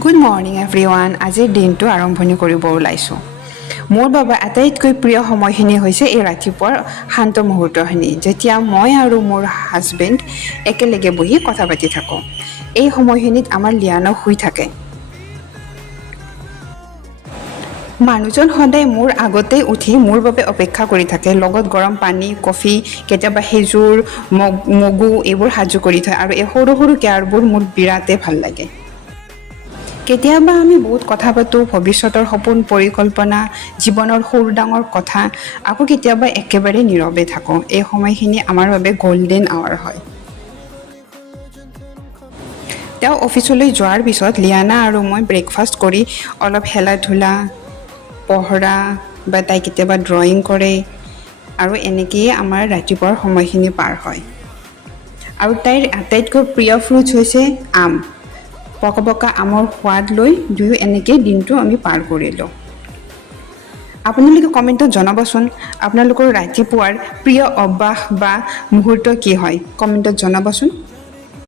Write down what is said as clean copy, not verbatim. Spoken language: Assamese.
Good morning everyone. আজিৰ দিনটো আৰম্ভণি কৰিব ওলাইছোঁ। মোৰ বাবে আটাইতকৈ প্ৰিয় সময়খিনি হৈছে এই ৰাতিপুৱাৰ শান্ত মুহূৰ্তখিনি, যেতিয়া মই আৰু মোৰ হাজবেণ্ড একেলগে বহি কথা পাতি থাকোঁ। এই সময়খিনিত আমাৰ লিয়ানো শুই থাকে। মানুহজন সদায় মোৰ আগতেই উঠি মোৰ বাবে অপেক্ষা কৰি থাকে, লগত গৰম পানী, কফি, কেতিয়াবা খেজুৰ, মগু এইবোৰ সাজু কৰি থয়, আৰু এই সৰু সৰু কেয়াৰবোৰ মোৰ বিৰাটেই ভাল লাগে। কেতিয়াবা আমি বহুত কথা পাতোঁ, ভৱিষ্যতৰ সপোন, পৰিকল্পনা, জীৱনৰ সৰু ডাঙৰ কথা। আকৌ কেতিয়াবা একেবাৰে নীৰৱে থাকোঁ। এই সময়খিনি আমাৰ বাবে গল্ডেন আৱাৰ হয়। তেওঁ অফিচলৈ যোৱাৰ পিছত লিয়ানা আৰু মই ব্ৰেকফাষ্ট কৰি অলপ খেলা ধূলা, পঢ়া বা তাই কেতিয়াবা ড্ৰয়িং কৰে, আৰু এনেকৈয়ে আমাৰ ৰাতিপুৱাৰ সময়খিনি পাৰ হয়। আৰু তাইৰ আটাইতকৈ প্ৰিয় ফ্ৰুটছ হৈছে আম। পকা পকা আমৰ সোৱাদ লৈ দুয়ো এনেকৈ দিনটো আমি পাৰ কৰিলোঁ। আপোনালোকে কমেণ্টত জনাবচোন আপোনালোকৰ ৰাতিপুৱাৰ প্ৰিয় অভ্যাস বা মুহূৰ্ত কি হয়, কমেণ্টত জনাবচোন।